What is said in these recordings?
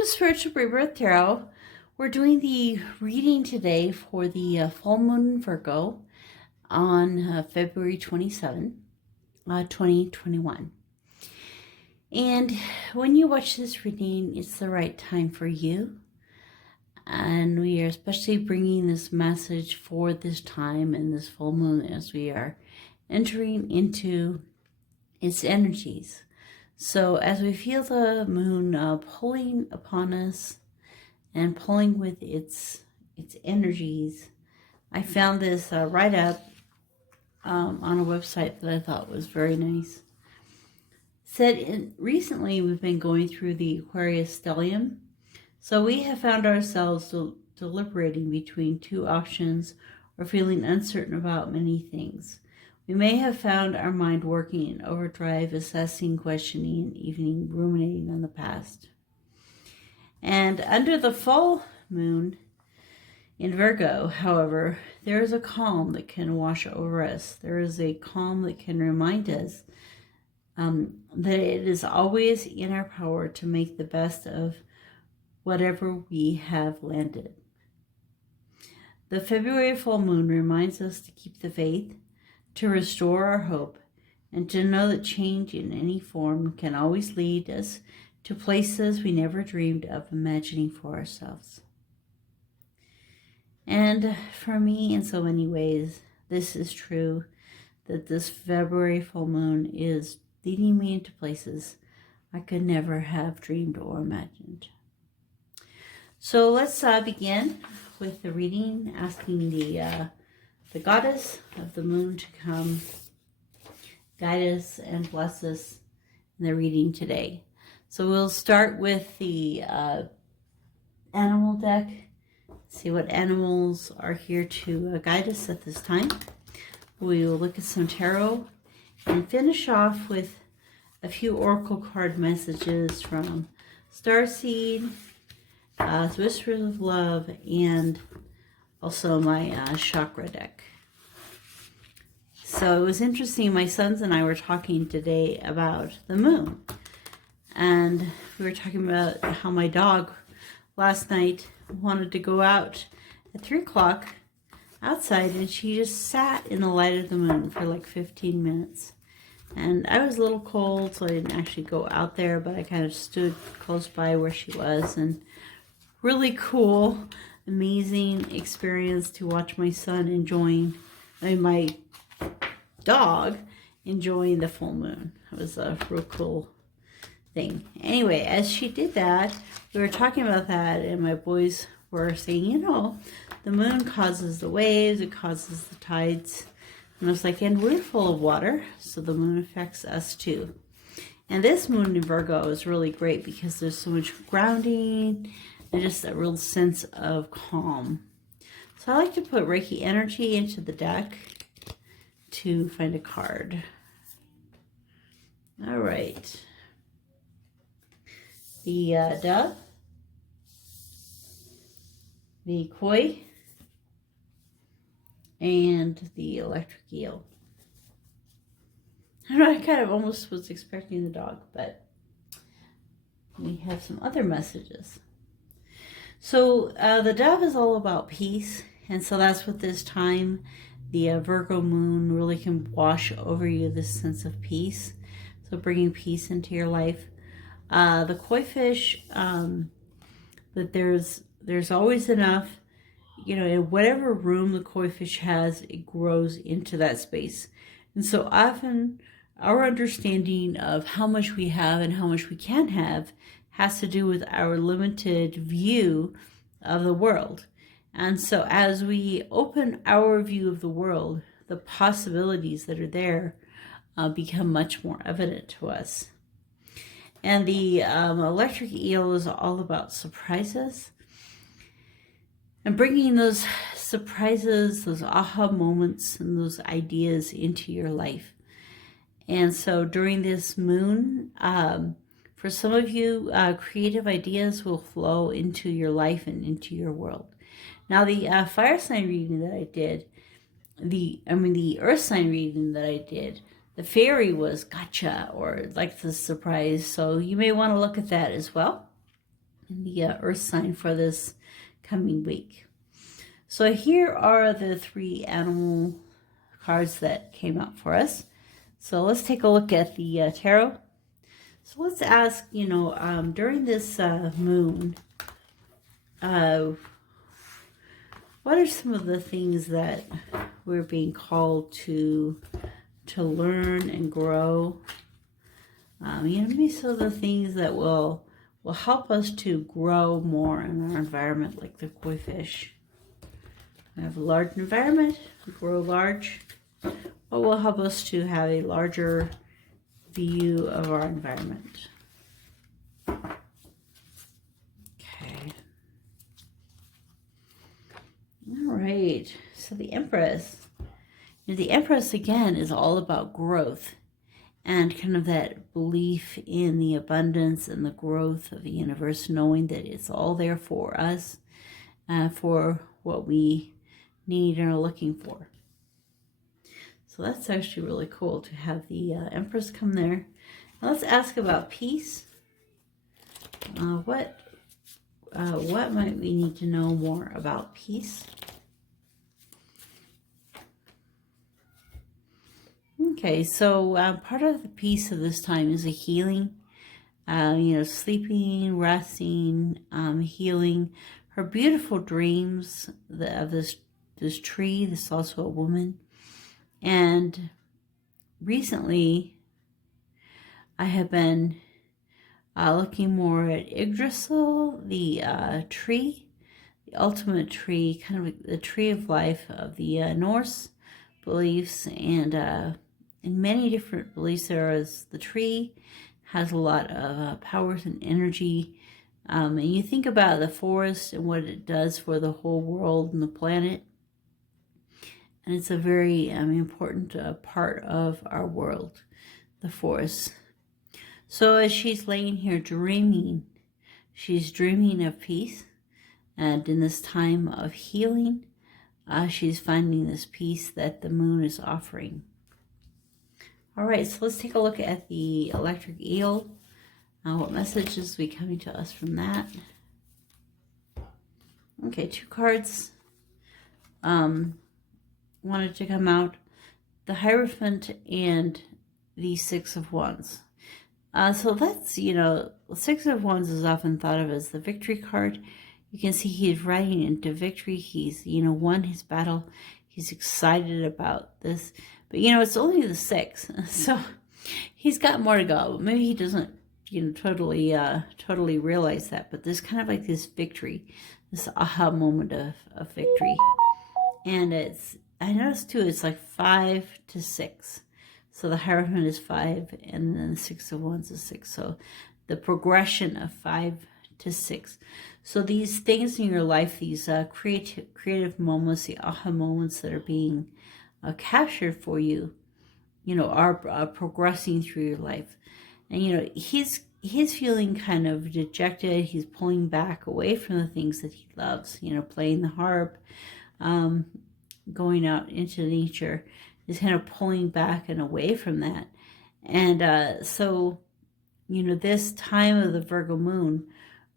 to Spiritual Rebirth Tarot. We're doing the reading today for the full moon in Virgo on February 27, 2021. And when you watch this reading, it's the right time for you. And we are especially bringing this message for this time and this full moon as we are entering into its energies. So as we feel the moon pulling upon us and pulling with its energies, I found this write-up on a website that I thought was very nice. Said recently we've been going through the Aquarius stellium, so we have found ourselves deliberating between two options or feeling uncertain about many things. We may have found our mind working in overdrive, assessing, questioning, and even ruminating on the past. And under the full moon in Virgo, however, there is a calm that can wash over us. There is a calm that can remind us that it is always in our power to make the best of whatever we have landed. The February full moon reminds us to keep the faith, to restore our hope, and to know that change in any form can always lead us to places we never dreamed of imagining for ourselves. And for me, in so many ways, this is true, that this February full moon is leading me into places I could never have dreamed or imagined. So let's begin with the reading, asking the goddess of the moon to come guide us and bless us in the reading today. So we'll start with the animal deck, see what animals are here to guide us at this time. We will look at some tarot and finish off with a few oracle card messages from Starseed, Whispers of Love, and also my chakra deck. So it was interesting, my sons and I were talking today about the moon. And we were talking about how my dog last night wanted to go out at 3 o'clock outside, and she just sat in the light of the moon for like 15 minutes. And I was a little cold, so I didn't actually go out there, but I kind of stood close by where she was, and really cool, amazing experience to watch my son my dog enjoying the full moon. It was a real cool thing. Anyway, as she did that, we were talking about that, and my boys were saying, the moon causes the waves, it causes the tides. And I was like, and we're full of water, so the moon affects us too. And this moon in Virgo is really great because there's so much grounding and just a real sense of calm. So I like to put Reiki energy into the deck to find a card. All right. The dove, the koi, and the electric eel. I don't know, I kind of almost was expecting the dog, but we have some other messages. So the dove is all about peace, and so that's what this time, the Virgo moon really can wash over you, this sense of peace. So bringing peace into your life. The koi fish, that there's always enough, in whatever room the koi fish has, it grows into that space. And so often our understanding of how much we have and how much we can have has to do with our limited view of the world. And so as we open our view of the world, the possibilities that are there become much more evident to us. And the electric eel is all about surprises and bringing those surprises, those aha moments, and those ideas into your life. And so during this moon, for some of you, creative ideas will flow into your life and into your world. Now, the fire sign reading that I did, the earth sign reading that I did, the fairy was gotcha, or like the surprise. So you may want to look at that as well. in the earth sign for this coming week. So here are the 3 animal cards that came out for us. So let's take a look at the tarot. So let's ask, during this moon, what are some of the things that we're being called to learn and grow? Maybe some of the things that will help us to grow more in our environment, like the koi fish. We have a large environment, grow large. What will help us to have a larger view of our environment? Okay. All right. So the Empress. The Empress, again, is all about growth and kind of that belief in the abundance and the growth of the universe, knowing that it's all there for us, for what we need and are looking for. So that's actually really cool to have the Empress come there. Now let's ask about peace. What might we need to know more about peace? Okay, so part of the peace of this time is a healing. Sleeping, resting, healing. Her beautiful dreams of this tree. This is also a woman. And recently, I have been looking more at Yggdrasil, the tree, the ultimate tree, kind of the tree of life of the Norse beliefs. And in many different beliefs, the tree has a lot of powers and energy. And you think about the forest and what it does for the whole world and the planet. And it's a very important part of our world, the forest. So as she's laying here dreaming, she's dreaming of peace. And in this time of healing, she's finding this peace that the moon is offering. All right, so let's take a look at the electric eel. What messages will be coming to us from that? Okay, 2 cards wanted to come out. The Hierophant and the 6 of Wands. So that's, 6 of Wands is often thought of as the victory card. You can see he's riding into victory. He's, won his battle. He's excited about this. But, it's only the 6. So he's got more to go. Maybe he doesn't, totally realize that. But there's kind of like this victory, this aha moment of victory. And I noticed too, it's like 5 to 6. So the Hierophant is 5, and then the 6 of Wands is 6. So the progression of 5 to 6. So these things in your life, these creative moments, the aha moments that are being captured for you, are progressing through your life. And he's feeling kind of dejected. He's pulling back away from the things that he loves. Playing the harp, going out into nature. Is kind of pulling back and away from that. And so, this time of the Virgo moon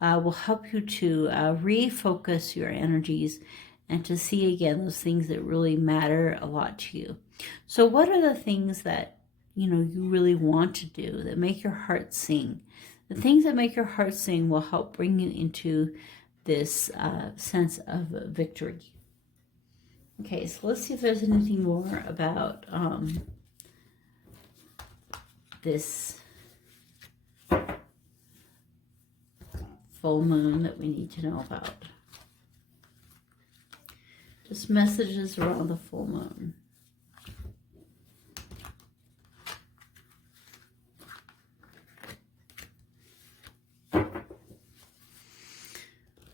will help you to refocus your energies and to see again those things that really matter a lot to you. So what are the things that, you really want to do that make your heart sing? The things that make your heart sing will help bring you into this sense of victory. Okay, so let's see if there's anything more about this full moon that we need to know about. Just messages around the full moon.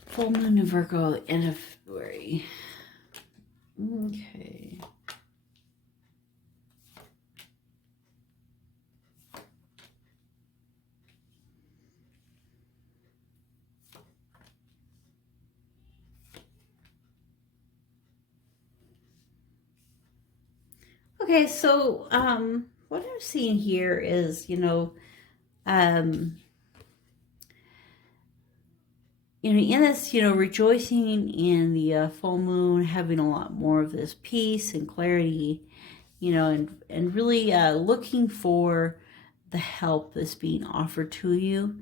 Full moon in Virgo, end of February. Okay. Okay, so what I'm seeing here is, in this, rejoicing in the full moon, having a lot more of this peace and clarity, and really looking for the help that's being offered to you,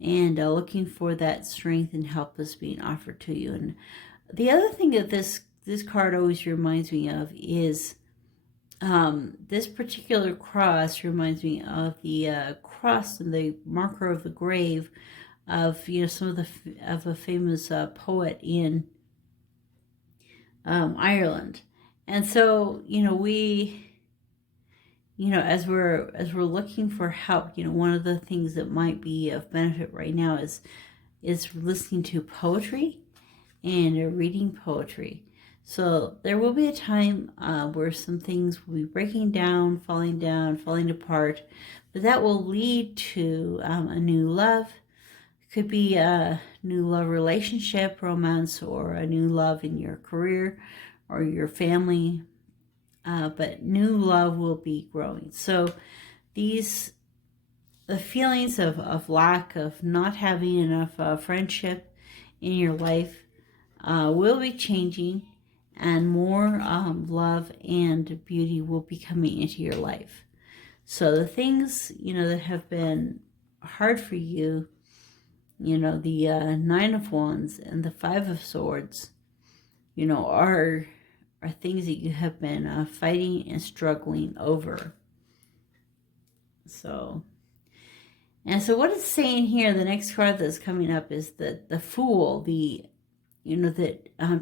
and looking for that strength and help that's being offered to you. And the other thing that this card always reminds me of is this particular cross reminds me of the cross and the marker of the grave of some of a famous poet in Ireland. And so we as we're looking for help, one of the things that might be of benefit right now is listening to poetry and reading poetry. So there will be a time where some things will be breaking down, falling apart, but that will lead to a new love. It could be a new love relationship, romance, or a new love in your career or your family. But new love will be growing. So the feelings of lack, of not having enough friendship in your life will be changing, and more love and beauty will be coming into your life. So the things, that have been hard for you, the Nine of Wands and the Five of Swords, are things that you have been fighting and struggling over. So what it's saying here, the next card that's coming up is the Fool,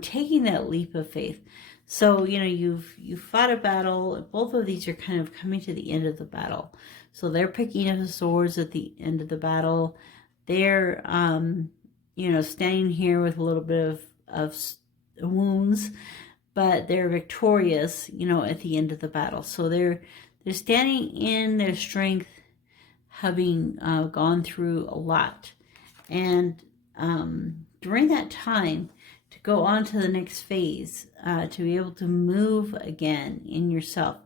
taking that leap of faith. So, you've fought a battle. Both of these are kind of coming to the end of the battle. So they're picking up the swords at the end of the battle. They're, standing here with a little bit of wounds, but they're victorious, at the end of the battle. So they're standing in their strength, having gone through a lot. And during that time, to go on to the next phase, to be able to move again in yourself,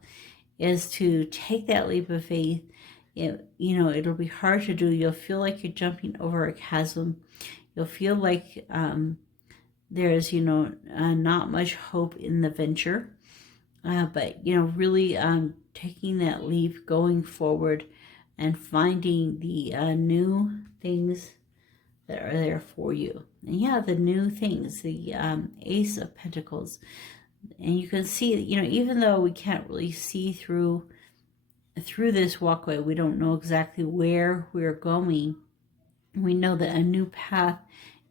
is to take that leap of faith. It'll be hard to do. You'll feel like you're jumping over a chasm. You'll feel like there's, not much hope in the venture. But, really taking that leap, going forward, and finding the new things that are there for you. And the new things, the Ace of Pentacles. And you can see, even though we can't really see through this walkway, we don't know exactly where we're going. We know that a new path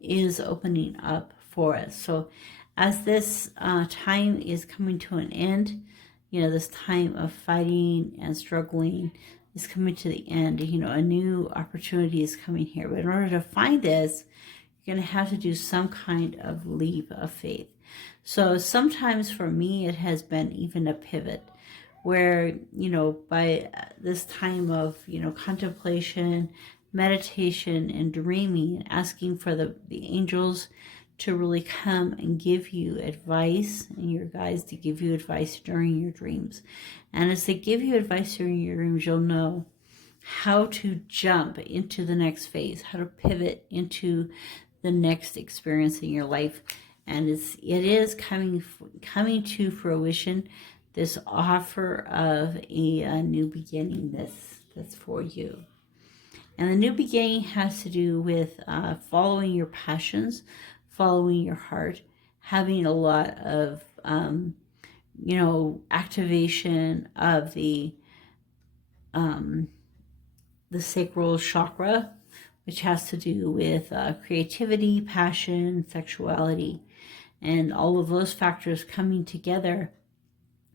is opening up for us. So as this time is coming to an end, this time of fighting and struggling is coming to the end. A new opportunity is coming here. But in order to find this, you're going to have to do some kind of leap of faith. So sometimes for me, it has been even a pivot where, by this time of, contemplation, meditation, and dreaming, and asking for the angels to really come and give you advice, and your guides to give you advice during your dreams. And as they give you advice during your dreams, you'll know how to jump into the next phase, how to pivot into the next experience in your life. And it is coming to fruition, this offer of a new beginning that's for you. And the new beginning has to do with following your passions, following your heart, having a lot of, activation of the sacral chakra, which has to do with creativity, passion, sexuality, and all of those factors coming together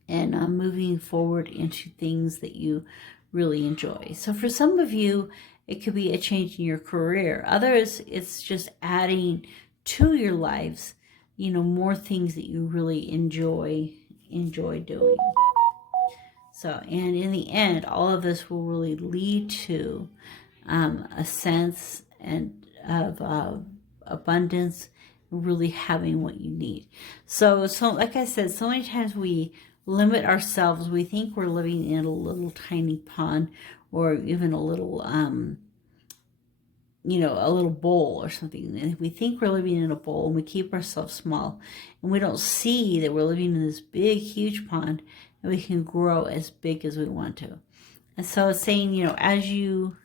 and moving forward into things that you really enjoy. So for some of you, it could be a change in your career. Others, it's just adding to your lives, more things that you really enjoy doing. So, and in the end, all of this will really lead to a sense of abundance, really having what you need. So like I said, so many times we limit ourselves. We think we're living in a little tiny pond, or even a little you know, a little bowl or something. And we think we're living in a bowl and we keep ourselves small. And we don't see that we're living in this big, huge pond and we can grow as big as we want to. And so it's saying, you know, as you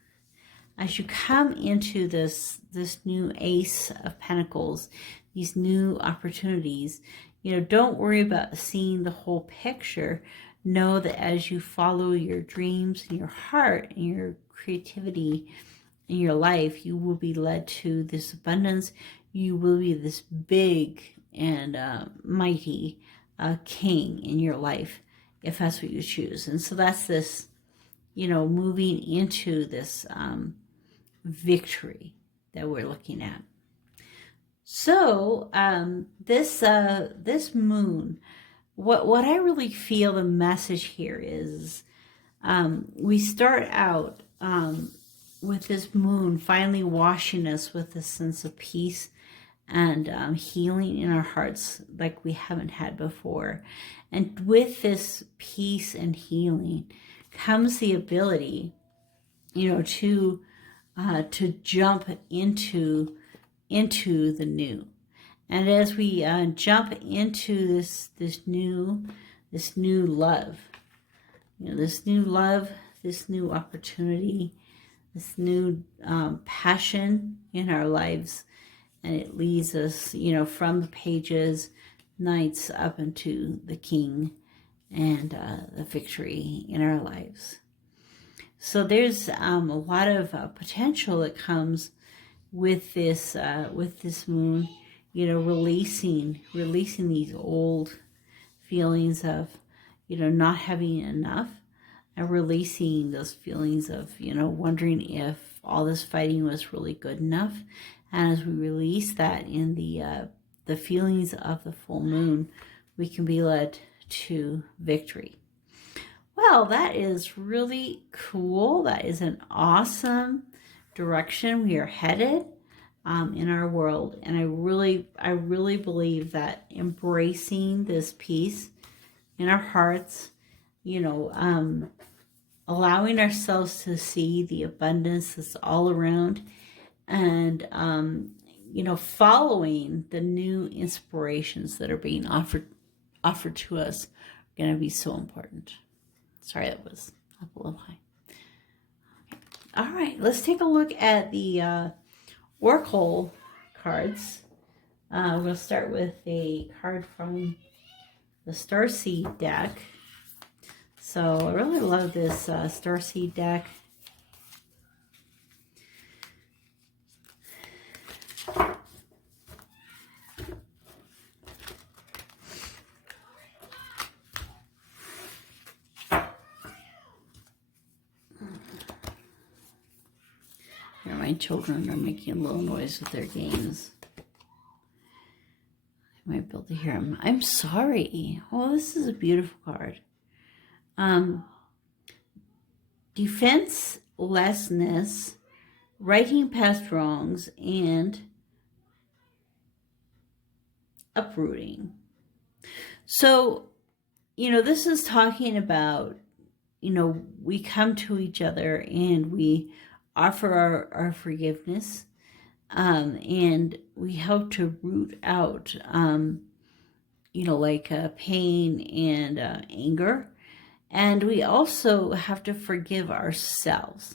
come into this new Ace of Pentacles, these new opportunities, you know, don't worry about seeing the whole picture. Know that as you follow your dreams and your heart and your creativity in your life, you will be led to this abundance. You will be this big and mighty king in your life, if that's what you choose. And so that's this, you know, moving into this victory that we're looking at. So this moon, what I really feel the message here is, we start out with this moon finally washing us with a sense of peace and healing in our hearts like we haven't had before. And with this peace and healing comes the ability, you know, to jump into the new. And as we jump into this new love, you know, this new opportunity, this new passion in our lives, and it leads us, you know, from the pages, knights, up into the king and the victory in our lives. So there's a lot of potential that comes with this moon, you know, releasing these old feelings of, you know, not having enough, and releasing those feelings of, you know, wondering if all this fighting was really good enough. And as we release that in the feelings of the full moon, we can be led to victory. Well, that is really cool. That is an awesome direction we are headed in our world. And I really believe that embracing this peace in our hearts, you know, allowing ourselves to see the abundance that's all around, and, you know, following the new inspirations that are being offered to us are going to be so important. Sorry, that was up a little high. Okay. All right, let's take a look at the Oracle cards. We'll start with a card from the Starseed deck. So I really love this Starseed deck. My children are making a little noise with their games. I might be able to hear them. I'm sorry. Oh, this is a beautiful card. Defenselessness, righting past wrongs, and uprooting. So, you know, this is talking about, you know, we come to each other and we offer our forgiveness, and we help to root out, you know, like pain and anger. And we also have to forgive ourselves.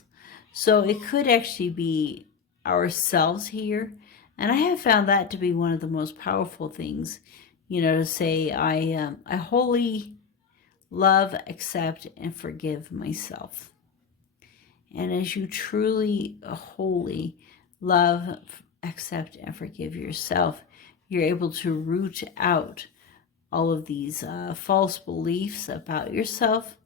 So it could actually be ourselves here. And I have found that to be one of the most powerful things, you know, to say, I wholly love, accept, and forgive myself. And as you truly, wholly love, accept, and forgive yourself, you're able to root out all of these false beliefs about yourself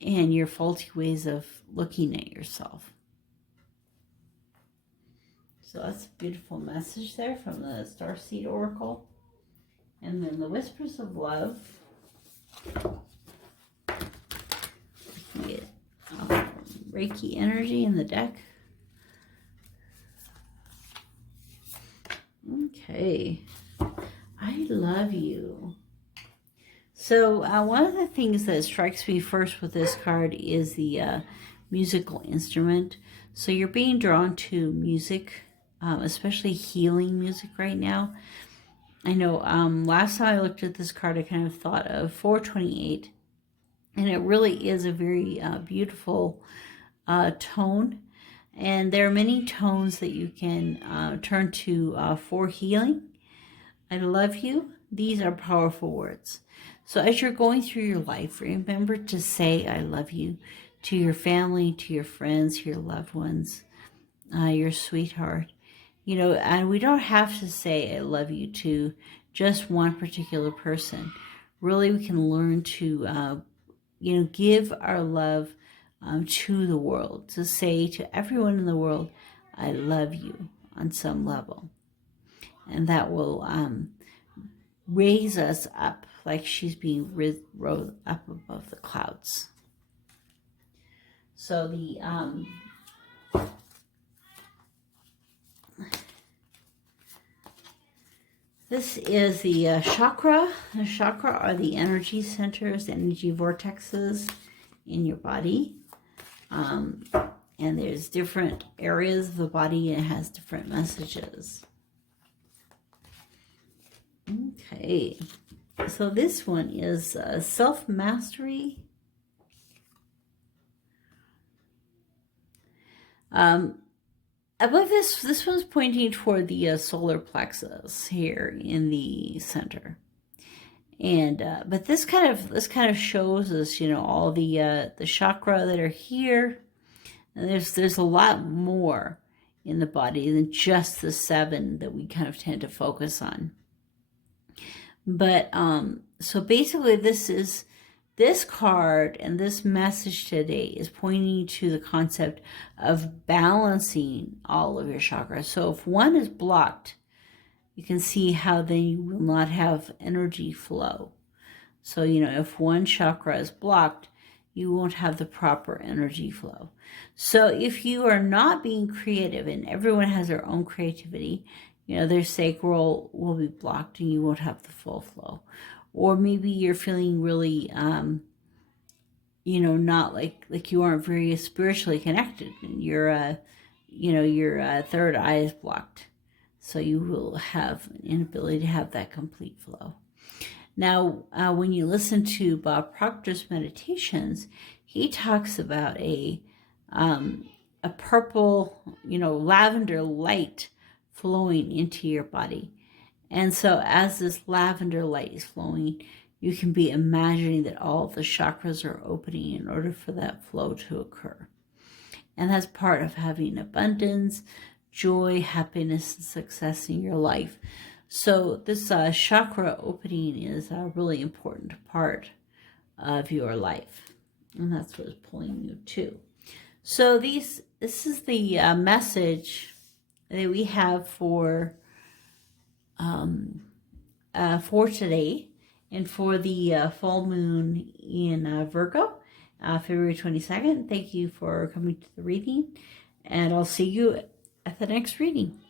and your faulty ways of looking at yourself. So that's a beautiful message there from the Starseed Oracle. And then the Whispers of Love. You get Reiki energy in the deck. Okay. I love you. So one of the things that strikes me first with this card is the musical instrument. So you're being drawn to music, especially healing music right now. I know last time I looked at this card, I kind of thought of 428. And it really is a very beautiful tone. And there are many tones that you can turn to for healing. I love you. These are powerful words. So as you're going through your life, remember to say I love you to your family, to your friends, your loved ones, your sweetheart. You know, and we don't have to say I love you to just one particular person. Really, we can learn to, give our love to the world, to say to everyone in the world, I love you on some level. And that will raise us up like she's being rose up above the clouds. So this is the chakra. The chakra are the energy centers, the energy vortexes in your body. And there's different areas of the body, and it has different messages. Okay, so this one is self-mastery. Above this one's pointing toward the solar plexus here in the center, and but this kind of shows us, all the chakra that are here, and there's a lot more in the body than just the 7 that we kind of tend to focus on. But so basically, this card and this message today is pointing to the concept of balancing all of your chakras. So if one is blocked, you can see how then you will not have energy flow. So, if one chakra is blocked, you won't have the proper energy flow. So if you are not being creative, and everyone has their own creativity, their sacral will be blocked and you won't have the full flow. Or maybe you're feeling really, not like you aren't very spiritually connected, and your third eye is blocked. So you will have an inability to have that complete flow. Now, when you listen to Bob Proctor's meditations, he talks about a purple, lavender light flowing into your body. And so as this lavender light is flowing, you can be imagining that all the chakras are opening in order for that flow to occur. And that's part of having abundance, joy, happiness, and success in your life. So this chakra opening is a really important part of your life. And that's what is pulling you to. So this is the message that we have for today, and for the full moon in Virgo, February 22nd. Thank you for coming to the reading, and I'll see you at the next reading.